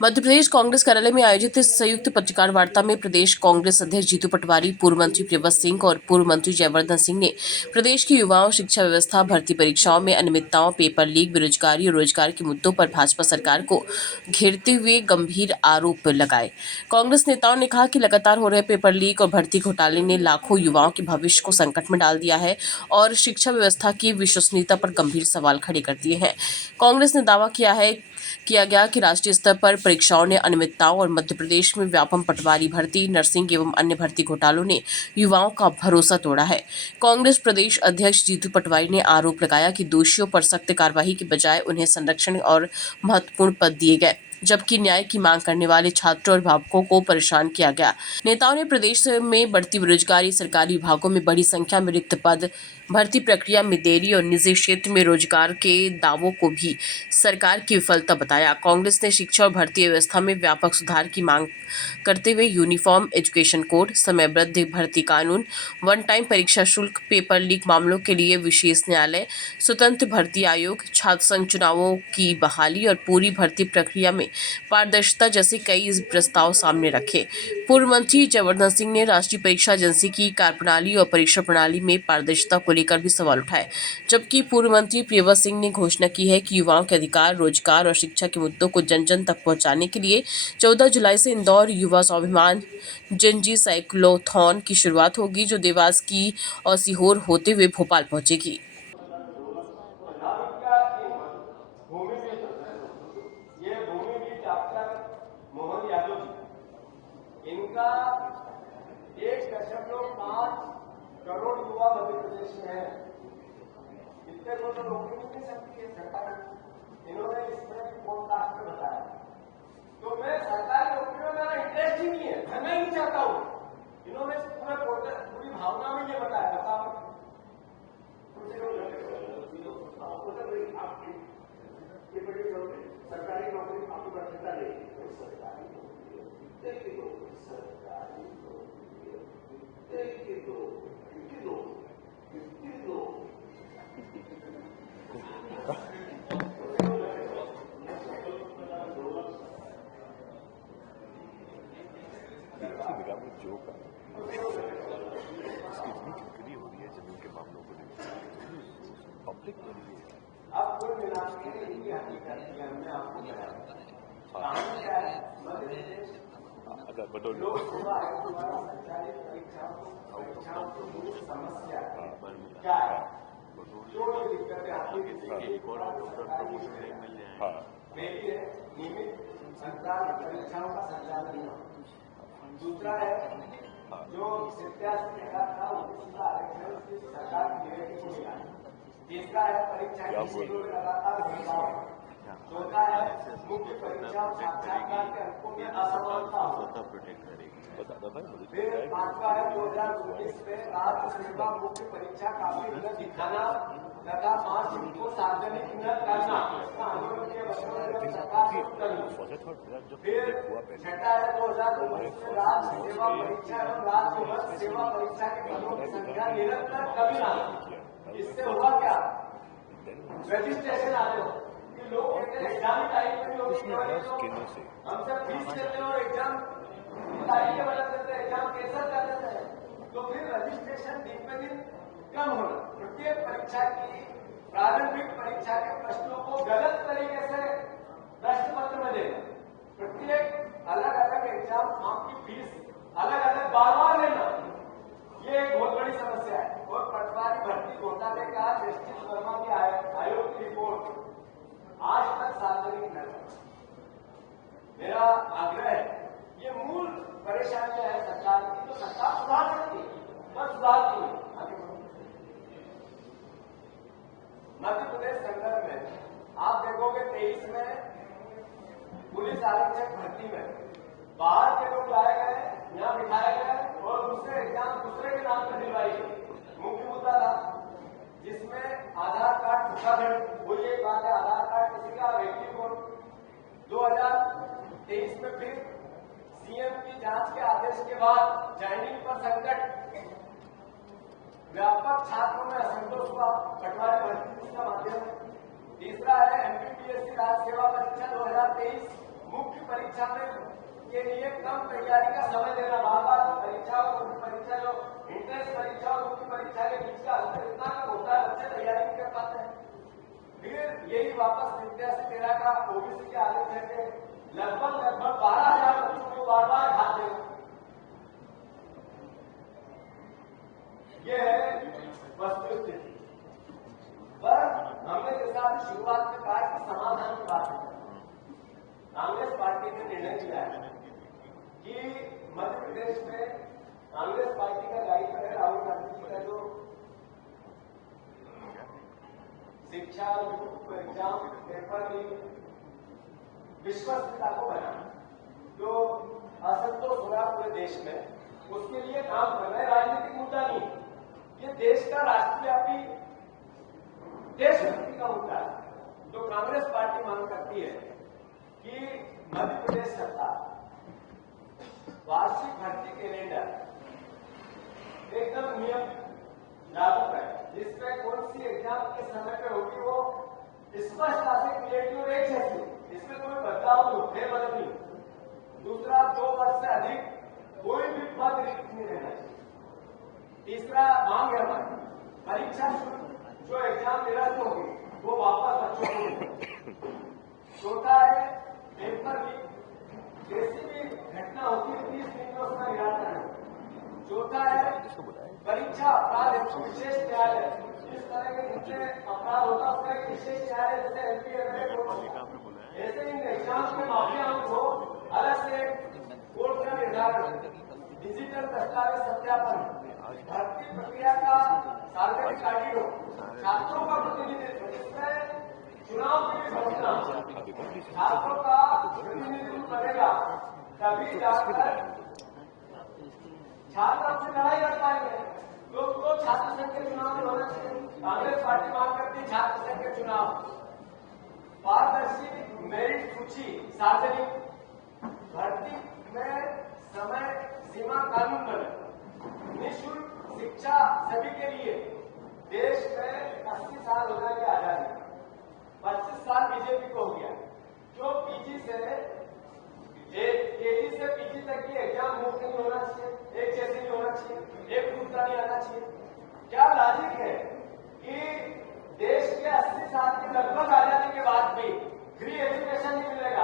मध्य प्रदेश कांग्रेस कार्यालय में आयोजित संयुक्त पत्रकार वार्ता में प्रदेश कांग्रेस अध्यक्ष जीतू पटवारी, पूर्व मंत्री प्रियव्रत सिंह और पूर्व मंत्री जयवर्धन सिंह ने प्रदेश के युवाओं, शिक्षा व्यवस्था, भर्ती परीक्षाओं में अनियमितताओं, पेपर लीक, बेरोजगारी और रोजगार के मुद्दों पर भाजपा सरकार को घेरते हुए गंभीर आरोप लगाए। कांग्रेस नेताओं ने कहा कि लगातार हो रहे पेपर लीक और भर्ती घोटाले ने लाखों युवाओं के भविष्य को संकट में डाल दिया है और शिक्षा व्यवस्था की विश्वसनीयता पर गंभीर सवाल खड़े कर दिए हैं। कांग्रेस ने दावा किया गया कि राष्ट्रीय स्तर पर परीक्षाओं ने अनियमितताओं और मध्य प्रदेश में व्यापम पटवारी भर्ती, नर्सिंग एवं अन्य भर्ती घोटालों ने युवाओं का भरोसा तोड़ा है। कांग्रेस प्रदेश अध्यक्ष जीतू पटवारी ने आरोप लगाया कि दोषियों पर सख्त कार्रवाई की बजाय उन्हें संरक्षण और महत्वपूर्ण पद दिए गए, जबकि न्याय की मांग करने वाले छात्रों और अभिभावकों को परेशान किया गया। नेताओं ने प्रदेश में बढ़ती बेरोजगारी, सरकारी विभागों में बड़ी संख्या में रिक्त पद, भर्ती प्रक्रिया में देरी और निजी क्षेत्र में रोजगार के दावों को भी सरकार की विफलता बताया। कांग्रेस ने शिक्षा और भर्ती व्यवस्था में व्यापक सुधार की मांग करते हुए यूनिफॉर्म एजुकेशन कोड, समयबद्ध भर्ती कानून, वन टाइम परीक्षा शुल्क, पेपर लीक मामलों के लिए विशेष न्यायालय, स्वतंत्र भर्ती आयोग, छात्र संघ चुनावों की बहाली और पूरी भर्ती प्रक्रिया में पारदर्शिता जैसे कई प्रस्ताव सामने रखे। पूर्व मंत्री जयवर्धन सिंह ने राष्ट्रीय परीक्षा एजेंसी की कार्यप्रणाली और परीक्षा प्रणाली में पारदर्शिता को लेकर भी सवाल उठाए, जबकि पूर्व मंत्री प्रियव्रत सिंह ने घोषणा की है कि युवाओं के अधिकार, रोजगार और शिक्षा के मुद्दों को जन जन तक पहुंचाने के लिए 14 जुलाई से इंदौर युवा स्वाभिमान जनजी साइक्लोथॉन की शुरुआत होगी, जो देवास की और सीहोर होते हुए भोपाल पहुंचेगी। इनका 1.5 करोड़ युवा मध्य प्रदेश में है। इतने को तो नौकरी नहीं मिल सकती है सरकारी। इन्होंने इसमें रिपोर्ट कास्ट में बताया। तो मैं सरकारी नौकरी में मेरा इंटरेस्ट ही नहीं है, मैं नहीं चाहता हूँ। इन्होंने पूरी भावना में ये बताया। सरकारी नौकरी आपकी प्राथमिकता नहीं, सरकारी अब कुल मिला के इनकी हकीकत की हमने आपको बताया। लोकसभा आयोग द्वारा संचालित परीक्षाओं की मूल समस्या क्या है? जो ये दिक्कतें आती है, पहली है नियमित अंतराल परीक्षाओं का संचालन। दूसरा है जो 87 था उसका आरक्षण सरकार की नीति को मिला। तीसरा है परीक्षा की शेड्यूल लगातार बदलाव। चौथा है मुख्य परीक्षा और साक्षात्कार के अंकों में असमानता। फिर पांचवा है 2019 में राज्य सेवा मुख्य परीक्षा काफी न दिखाना तथा मार्कशीट को सार्वजनिक न करना। फिर छठा है 2019 में राज्य सेवा परीक्षा एवं राज्य सेवा परीक्षा के पदों की संख्या निरंतर कमी आना। इससे हुआ क्या? रजिस्ट्रेशन आते हो कि लोग कहते हैं एग्जाम टाइम पे हमसे फीस लेते हैं और एग्जाम तारीख के बदल देते हैं, एग्जाम कैंसिल कर देते हैं। तो फिर रजिस्ट्रेशन दिन पे दिन कम होना। प्रत्येक परीक्षा की प्रारंभिक परीक्षा के प्रश्नों को गलत तरीके से प्रश्न पत्र में देना। प्रत्येक अलग अलग एग्जाम आपकी फीस अलग अलग बार लेना, ये एक बहुत बड़ी समस्या है। और पटवारी भर्ती घोटाले का जस्टिस वर्मा की आयोग की रिपोर्ट आज तक सार्वजनिक न कर। मेरा आग्रह है, ये मूल परेशानियां है सरकार की, तो सरकार सुधार सकती है, बस सुधार की मध्य प्रदेश संदर्भ में आप देखोगे 23 में पुलिस आरक्षक भर्ती में बाहर के लोग लाए गए, यहाँ बिठाए गए और दूसरे एग्जाम दूसरे के नाम पर दिलवाई गई। मुख्य मुद्दा था जिसमें आधार कार्ड धोखाधड़ी। वो ये बात है, आधार कार्ड किसी का व्यक्ति को 2023 में फिर सीएम की जांच के आदेश के बाद ज्वाइनिंग पर संकट, व्यापक छात्रों में असंतोष हुआ पटवारी भर्ती का माध्यम। तीसरा है एमपीपीएससी राज्य सेवा परीक्षा 2023 मुख्य परीक्षा में के लिए कम तैयारी का समय देना, बार-बार परीक्षा और मुख्य परीक्षा जो इंट्रेंस परीक्षा और मुख्य परीक्षा के बीच का अंतर इतना कम होता है, बच्चे तैयारी नहीं कर पाते हैं। फिर यही वापस विद्या से 13 का ओबीसी के आगे करके लगभग 12,000 बच्चों को बार-बार घात देना, ये है वस्तु स्थिति। पर हमने जैसा शुरुआत में कहा कि समाधान की बात है, कांग्रेस पार्टी ने निर्णय लिया है कि मध्य प्रदेश में कांग्रेस पार्टी का गाइड है राहुल गांधी जी का जो शिक्षा एग्जाम पेपर लीक विश्वसनीयता को बनाना, जो असंतोष हो रहा पूरे देश में, उसके लिए काम करना है। राजनीतिक मुद्दा नहीं, ये देश का राष्ट्रव्यापी देशभक्ति का मुद्दा है। जो कांग्रेस पार्टी मांग करती है कि मध्य प्रदेश सरकार वार्षिक भर्ती कैलेंडर एकदम नियम लागू करे, जिसमें कौन सी एग्जाम किस समय पे होगी वो स्पष्टता से क्लियरिटी और एक जैसी, इसमें कोई बदलाव नहीं, फेरबदल नहीं। दूसरा, 2 वर्ष से अधिक कोई भी पद रिक्त नहीं रहना चाहिए। तीसरा, मांग है हमारी परीक्षा शुल्क जो एग्जाम निरस्त होगी वो वापस बच्चों को मिले। चौथा है पेपर लीक, जैसी भी घटना होती है 30 दिन में उसका निराकरण हो। चौथा है परीक्षा अपराध विशेष न्यायालय, जिस तरह के जितने अपराध होता है उसका एक विशेष न्यायालय जैसे एमपी ऐसे इन एग्जाम में माफियाओं को अलग से कोर्ट का निर्धारण, डिजिटल दस्तावेज सत्यापन, भर्ती प्रक्रिया का सार्वजनिक ऑडिट हो, छात्रों का प्रतिनिधित्व, जिसमें चुनाव की भी घोषणा, छात्रों का प्रतिनिधित्व करेगा, तभी जाकर छात्र अपनी लड़ाई लड़ पाएंगे। तो छात्र संघ के चुनाव में होना चाहिए। कांग्रेस पार्टी मांग करती है छात्र संघ के चुनाव, पारदर्शी मेरिट सूची सार्वजनिक, भर्ती में समय सीमा कानून बने, निःशुल्क शिक्षा सभी के लिए। देश में 80 साल हो गए आजादी, 25 साल बीजेपी को हो गया, जो पीजी से केजी से पीजी तक की एग्जाम मुफ्त नहीं होना चाहिए, एक जैसे नहीं होना चाहिए, एक दूसरा नहीं आना चाहिए। क्या लॉजिक है कि देश के 80 साल की लगभग आजादी के बाद भी फ्री एजुकेशन नहीं मिलेगा?